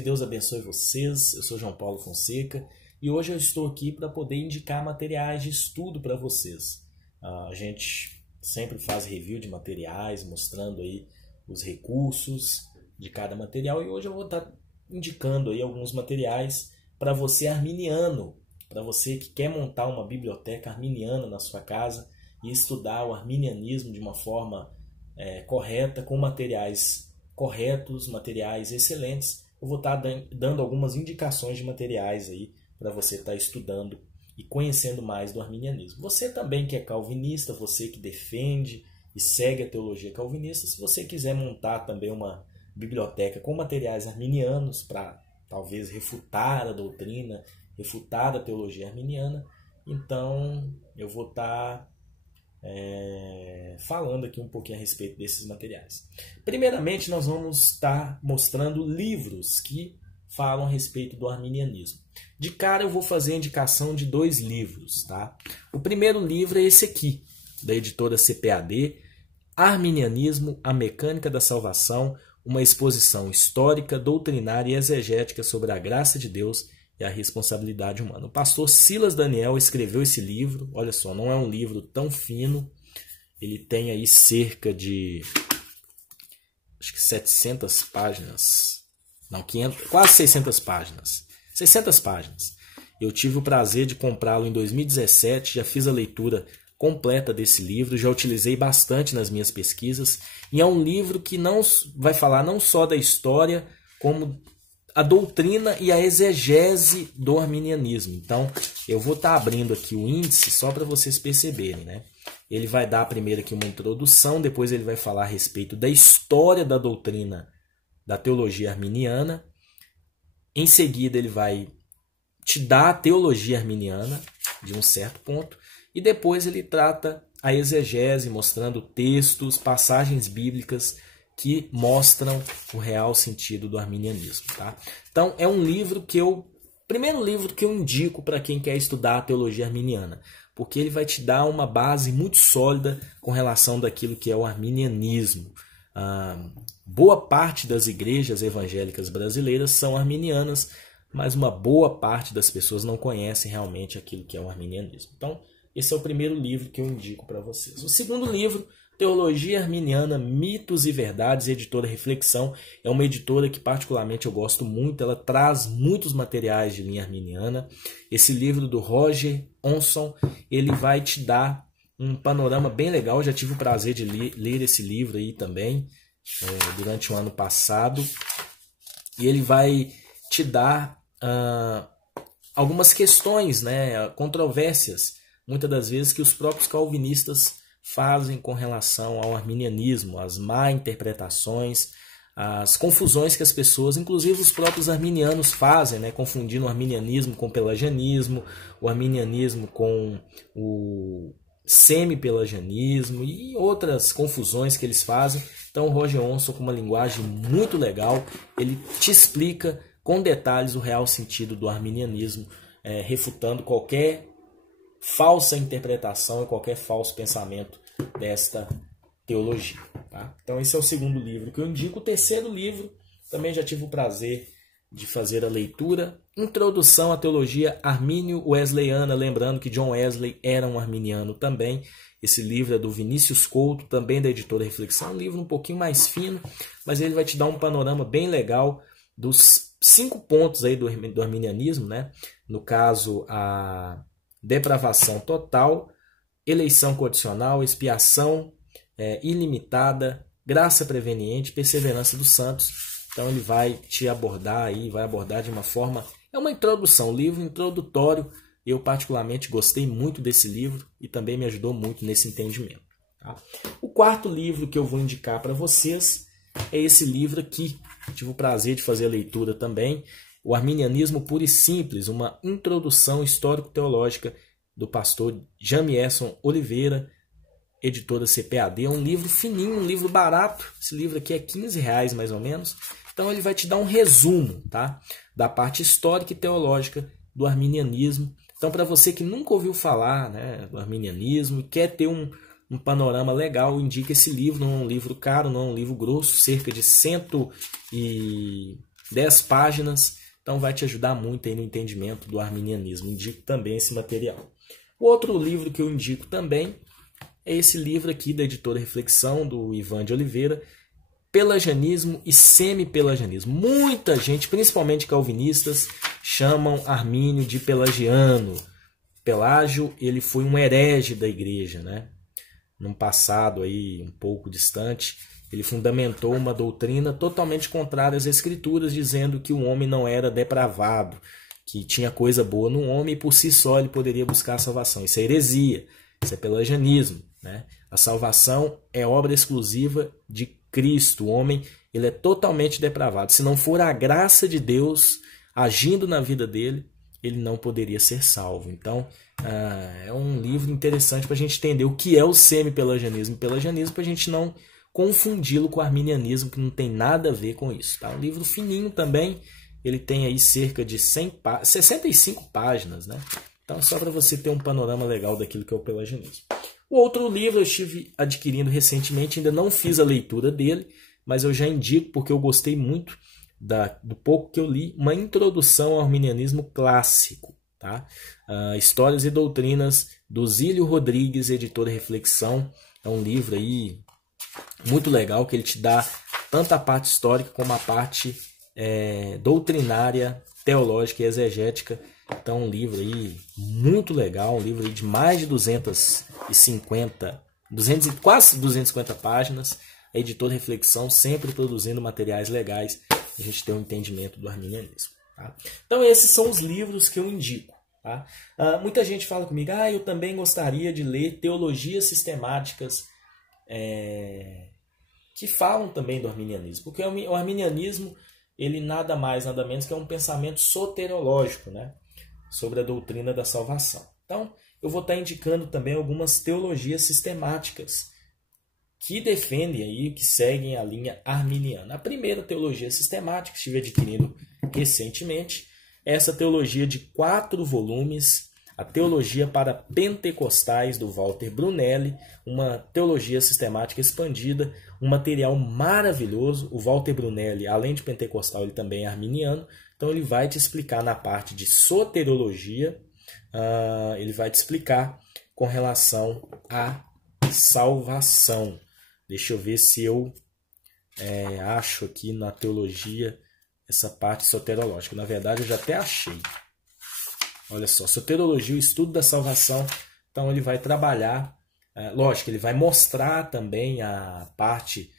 que Deus abençoe vocês. Eu sou João Paulo Fonseca e hoje eu estou aqui para poder indicar materiais de estudo para vocês. A gente sempre faz review de materiais, mostrando aí os recursos de cada material, e hoje eu vou estar indicando aí alguns materiais para você arminiano, para você que quer montar uma biblioteca arminiana na sua casa e estudar o arminianismo de uma forma correta, com materiais corretos, materiais excelentes. Eu vou estar dando algumas indicações de materiais aí para você estar estudando e conhecendo mais do arminianismo. Você também que é calvinista, você que defende e segue a teologia calvinista, se você quiser montar também uma biblioteca com materiais arminianos para talvez refutar a doutrina, refutar a teologia arminiana, então eu vou estar falando aqui um pouquinho a respeito desses materiais. Primeiramente, nós vamos estar mostrando livros que falam a respeito do arminianismo. De cara, eu vou fazer a indicação de 2 livros, tá? O primeiro livro é esse aqui, da editora CPAD, Arminianismo, a Mecânica da Salvação, uma exposição histórica, doutrinária e exegética sobre a graça de Deus e a responsabilidade humana. O pastor Silas Daniel escreveu esse livro. Olha só, não é um livro tão fino. Ele tem aí cerca de, acho que 700 páginas. Não, 500, quase 600 páginas. 600 páginas. Eu tive o prazer de comprá-lo em 2017, já fiz a leitura completa desse livro, já utilizei bastante nas minhas pesquisas. E é um livro que não vai falar não só da história, como a doutrina e a exegese do arminianismo. Então, eu vou estar abrindo aqui o índice só para vocês perceberem, né? Ele vai dar primeiro aqui uma introdução, depois ele vai falar a respeito da história da doutrina da teologia arminiana. Em seguida, ele vai te dar a teologia arminiana de um certo ponto, e depois ele trata a exegese, mostrando textos, passagens bíblicas que mostram o real sentido do arminianismo, tá? Então, é um livro que primeiro livro que eu indico para quem quer estudar a teologia arminiana, porque ele vai te dar uma base muito sólida com relação daquilo que é o arminianismo. Boa parte das igrejas evangélicas brasileiras são arminianas, mas uma boa parte das pessoas não conhecem realmente aquilo que é o arminianismo. Então, esse é o primeiro livro que eu indico para vocês. O segundo livro, Teologia Arminiana, Mitos e Verdades, editora Reflexão. É uma editora que particularmente eu gosto muito, ela traz muitos materiais de linha arminiana. Esse livro do Roger Onson, ele vai te dar um panorama bem legal. Eu já tive o prazer de ler esse livro aí também, durante o ano passado. E ele vai te dar algumas questões, né, controvérsias, muitas das vezes que os próprios calvinistas fazem com relação ao arminianismo, as má interpretações, as confusões que as pessoas, inclusive os próprios arminianos, fazem, né, confundindo o arminianismo com o pelagianismo, o arminianismo com o semi-pelagianismo e outras confusões que eles fazem. Então o Roger Onson, com uma linguagem muito legal, ele te explica com detalhes o real sentido do arminianismo, refutando qualquer falsa interpretação e qualquer falso pensamento desta teologia, tá? Então esse é o segundo livro que eu indico. O terceiro livro, também já tive o prazer de fazer a leitura, Introdução à Teologia Armínio-Wesleyana, lembrando que John Wesley era um arminiano também. Esse livro é do Vinícius Couto, também da editora Reflexão, um livro um pouquinho mais fino, mas ele vai te dar um panorama bem legal dos 5 pontos aí do arminianismo, né? No caso, a depravação total, eleição condicional, expiação ilimitada, graça preveniente, perseverança dos santos. Então ele vai te abordar aí, vai abordar de uma forma, é uma introdução, um livro introdutório. Eu particularmente gostei muito desse livro e também me ajudou muito nesse entendimento, tá? O quarto livro que eu vou indicar para vocês é esse livro aqui. Tive o prazer de fazer a leitura também, O Arminianismo Puro e Simples, uma introdução histórico-teológica do pastor Jamieson Oliveira, editora CPAD. É um livro fininho, um livro barato. Esse livro aqui é R$15 mais ou menos. Então ele vai te dar um resumo, tá, da parte histórica e teológica do arminianismo. Então, para você que nunca ouviu falar, né, do arminianismo e quer ter um panorama legal, indica esse livro. Não é um livro caro, não é um livro grosso, cerca de 10 páginas, então vai te ajudar muito aí no entendimento do arminianismo. Indico também esse material. O outro livro que eu indico também é esse livro aqui da editora Reflexão, do Ivan de Oliveira, Pelagianismo e Semi-Pelagianismo. Muita gente, principalmente calvinistas, chamam Armínio de pelagiano. Pelágio, ele foi um herege da igreja, né? Num passado aí um pouco distante, ele fundamentou uma doutrina totalmente contrária às escrituras, dizendo que o homem não era depravado, que tinha coisa boa no homem e por si só ele poderia buscar a salvação. Isso é heresia, isso é pelagianismo, né? A salvação é obra exclusiva de Cristo. O homem, ele é totalmente depravado. Se não for a graça de Deus agindo na vida dele, ele não poderia ser salvo. Então, é um livro interessante para a gente entender o que é o semi-pelagianismo e pelagianismo, para a gente não confundi-lo com o arminianismo, que não tem nada a ver com isso. Tá? Um livro fininho também, ele tem aí cerca de 65 páginas, né? Então, só para você ter um panorama legal daquilo que é o pelagianismo. O outro livro eu estive adquirindo recentemente, ainda não fiz a leitura dele, mas eu já indico porque eu gostei muito do pouco que eu li, uma introdução ao arminianismo clássico. Tá? Histórias e Doutrinas, do Zílio Rodrigues, editora Reflexão. É um livro aí muito legal, que ele te dá tanto a parte histórica como a parte doutrinária, teológica e exegética. Então, um livro aí muito legal, um livro aí de mais de quase 250 páginas. A editora Reflexão sempre produzindo materiais legais para a gente ter um entendimento do arminianismo. Tá? Então, esses são os livros que eu indico. Tá? Muita gente fala comigo, eu também gostaria de ler teologias sistemáticas que falam também do arminianismo. Porque o arminianismo, ele nada mais, nada menos que é um pensamento soteriológico, né? Sobre a doutrina da salvação. Então, eu vou estar indicando também algumas teologias sistemáticas que defendem aí, que seguem a linha arminiana. A primeira teologia sistemática que estive adquirindo recentemente é essa teologia de 4 volumes, a Teologia para Pentecostais, do Walter Brunelli, uma teologia sistemática expandida, um material maravilhoso. O Walter Brunelli, além de pentecostal, ele também é arminiano. Então, ele vai te explicar na parte de soteriologia, ele vai te explicar com relação à salvação. Deixa eu ver se eu acho aqui na teologia essa parte soterológica. Na verdade, eu já até achei. Olha só, soteriologia, o estudo da salvação. Então, ele vai trabalhar, lógico, ele vai mostrar também a parte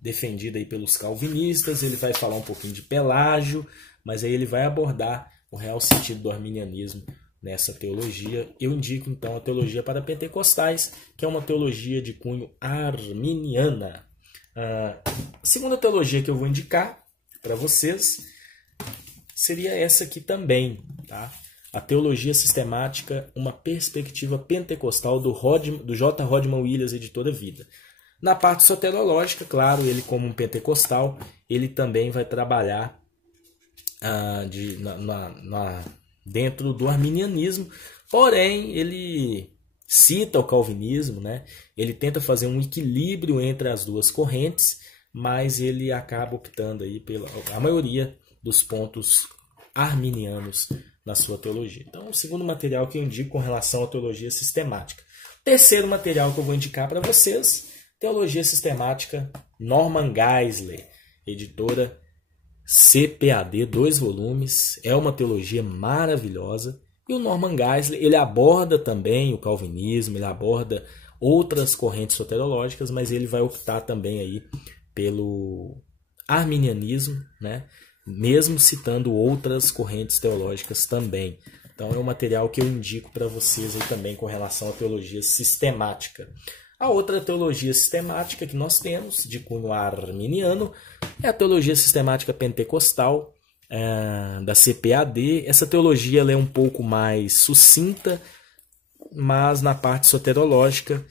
defendida aí pelos calvinistas, ele vai falar um pouquinho de Pelágio, mas aí ele vai abordar o real sentido do arminianismo nessa teologia. Eu indico então a Teologia para Pentecostais, que é uma teologia de cunho arminiana. A segunda teologia que eu vou indicar para vocês seria essa aqui também, tá? A Teologia Sistemática, uma perspectiva pentecostal, do J. Rodman Williams, editora Vida. Na parte soterológica, claro, ele como um pentecostal, ele também vai trabalhar dentro do arminianismo, porém ele cita o calvinismo, né? Ele tenta fazer um equilíbrio entre as duas correntes, mas ele acaba optando aí pela a maioria dos pontos arminianos na sua teologia. Então, o segundo material que eu indico com relação à teologia sistemática. Terceiro material que eu vou indicar para vocês, Teologia Sistemática, Norman Geisler, editora CPAD, 2 volumes, é uma teologia maravilhosa. E o Norman Geisler, ele aborda também o calvinismo, ele aborda outras correntes soterológicas, mas ele vai optar também aí pelo arminianismo, né? Mesmo citando outras correntes teológicas também. Então é um material que eu indico para vocês aí também com relação à teologia sistemática. A outra teologia sistemática que nós temos, de cunho arminiano, é a teologia sistemática pentecostal, da CPAD. Essa teologia ela é um pouco mais sucinta, mas na parte soterológica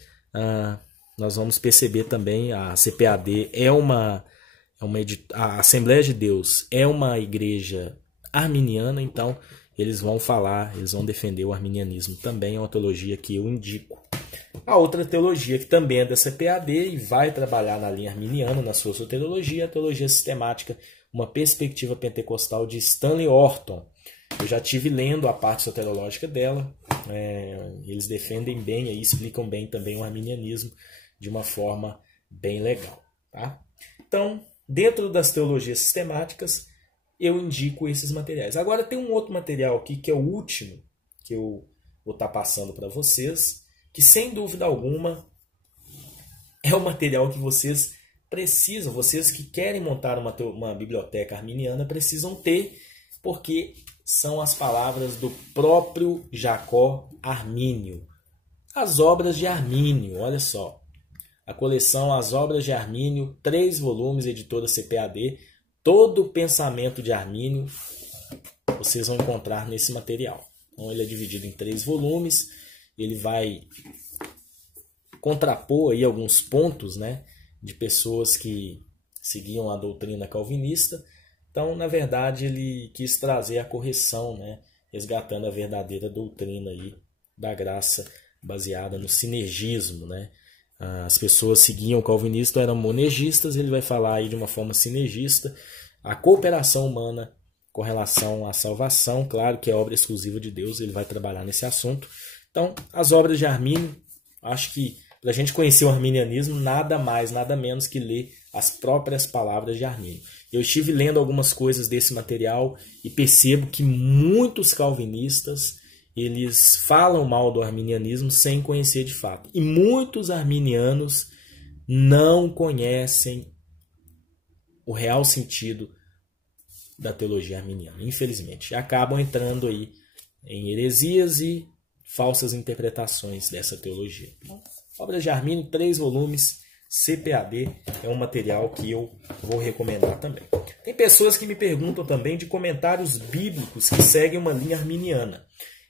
nós vamos perceber também a CPAD a Assembleia de Deus é uma igreja arminiana, então eles vão defender o arminianismo também, é uma teologia que eu indico. A outra teologia que também é da CPAD e vai trabalhar na linha arminiana, na sua soteriologia, a teologia sistemática, uma perspectiva pentecostal de Stanley Orton. Eu já estive lendo a parte soteriológica dela, eles defendem bem e explicam bem também o arminianismo de uma forma bem legal. Tá? Então, dentro das teologias sistemáticas, eu indico esses materiais. Agora tem um outro material aqui, que é o último, que eu vou estar passando para vocês, que sem dúvida alguma é o material que vocês precisam, vocês que querem montar uma biblioteca arminiana precisam ter, porque são as palavras do próprio Jacó Armínio. As obras de Armínio, olha só. A coleção As Obras de Armínio, 3 volumes, editora CPAD, todo o pensamento de Armínio vocês vão encontrar nesse material. Então ele é dividido em 3 volumes, ele vai contrapor aí alguns pontos, né, de pessoas que seguiam a doutrina calvinista. Então, na verdade, ele quis trazer a correção, né, resgatando a verdadeira doutrina aí da graça baseada no sinergismo, né? As pessoas seguiam o calvinista, eram monergistas, ele vai falar aí de uma forma sinergista, a cooperação humana com relação à salvação, claro que é obra exclusiva de Deus, ele vai trabalhar nesse assunto. Então, as obras de Armínio, acho que para a gente conhecer o arminianismo, nada mais, nada menos que ler as próprias palavras de Armínio. Eu estive lendo algumas coisas desse material e percebo que muitos calvinistas eles falam mal do arminianismo sem conhecer de fato. E muitos arminianos não conhecem o real sentido da teologia arminiana, infelizmente. E acabam entrando aí em heresias e falsas interpretações dessa teologia. Obras de Armínio, 3 volumes, CPAD, é um material que eu vou recomendar também. Tem pessoas que me perguntam também de comentários bíblicos que seguem uma linha arminiana.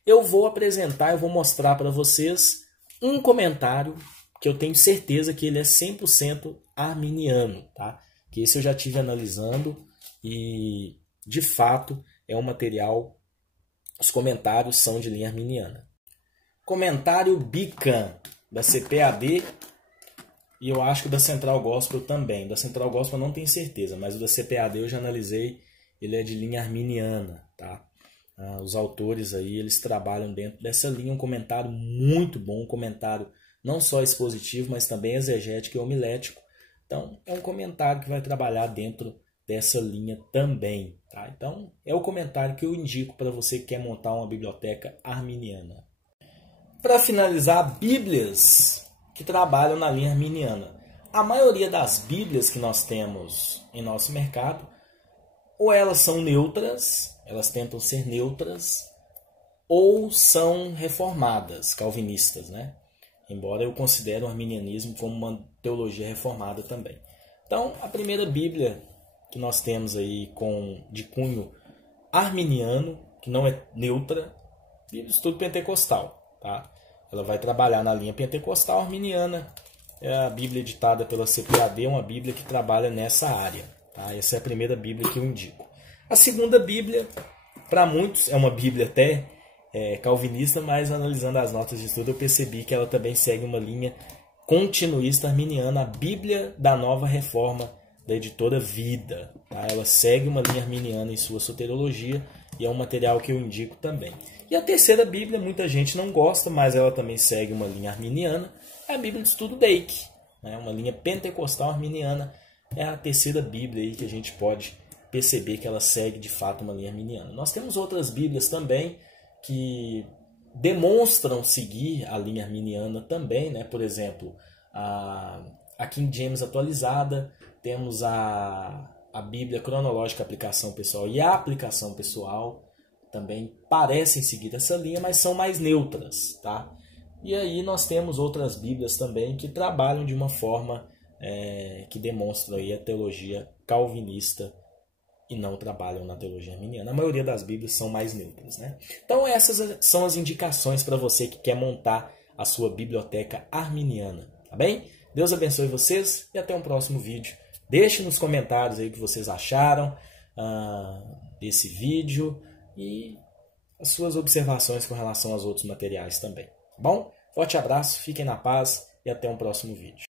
Eu vou apresentar, eu vou mostrar para vocês um comentário que eu tenho certeza que ele é 100% arminiano, tá? Que esse eu já estive analisando e, de fato, é um material, os comentários são de linha arminiana. Comentário Bican, da CPAD, e eu acho que da Central Gospel também. Da Central Gospel eu não tenho certeza, mas o da CPAD eu já analisei, ele é de linha arminiana, tá? Os autores aí, eles trabalham dentro dessa linha, um comentário muito bom, um comentário não só expositivo, mas também exegético e homilético. Então, é um comentário que vai trabalhar dentro dessa linha também, tá? Então, é o comentário que eu indico para você que quer montar uma biblioteca arminiana. Para finalizar, Bíblias que trabalham na linha arminiana. A maioria das Bíblias que nós temos em nosso mercado, ou elas são neutras, elas tentam ser neutras, ou são reformadas, calvinistas, né? Embora eu considere o arminianismo como uma teologia reformada também. Então, a primeira Bíblia que nós temos aí de cunho arminiano, que não é neutra, Bíblia de Estudo Pentecostal, tá? Ela vai trabalhar na linha pentecostal arminiana. É a Bíblia editada pela CPAD, é uma Bíblia que trabalha nessa área, tá? Essa é a primeira Bíblia que eu indico. A segunda Bíblia, para muitos, é uma Bíblia até calvinista, mas analisando as notas de estudo eu percebi que ela também segue uma linha continuista arminiana, a Bíblia da Nova Reforma, da editora Vida. Tá? Ela segue uma linha arminiana em sua soteriologia e é um material que eu indico também. E a terceira Bíblia, muita gente não gosta, mas ela também segue uma linha arminiana, é a Bíblia de Estudo Dake, né? Uma linha pentecostal arminiana, é a terceira Bíblia aí que a gente pode perceber que ela segue de fato uma linha arminiana. Nós temos outras Bíblias também que demonstram seguir a linha arminiana também, né? Por exemplo, a King James atualizada, temos a Bíblia Cronológica Aplicação Pessoal e a Aplicação Pessoal, também parecem seguir essa linha, mas são mais neutras, tá? E aí nós temos outras Bíblias também que trabalham de uma forma que demonstra aí a teologia calvinista e não trabalham na teologia arminiana. A maioria das Bíblias são mais neutras, né? Então essas são as indicações para você que quer montar a sua biblioteca arminiana, tá bem? Deus abençoe vocês e até um próximo vídeo. Deixe nos comentários aí o que vocês acharam desse vídeo e as suas observações com relação aos outros materiais também, tá bom? Forte abraço, fiquem na paz e até um próximo vídeo.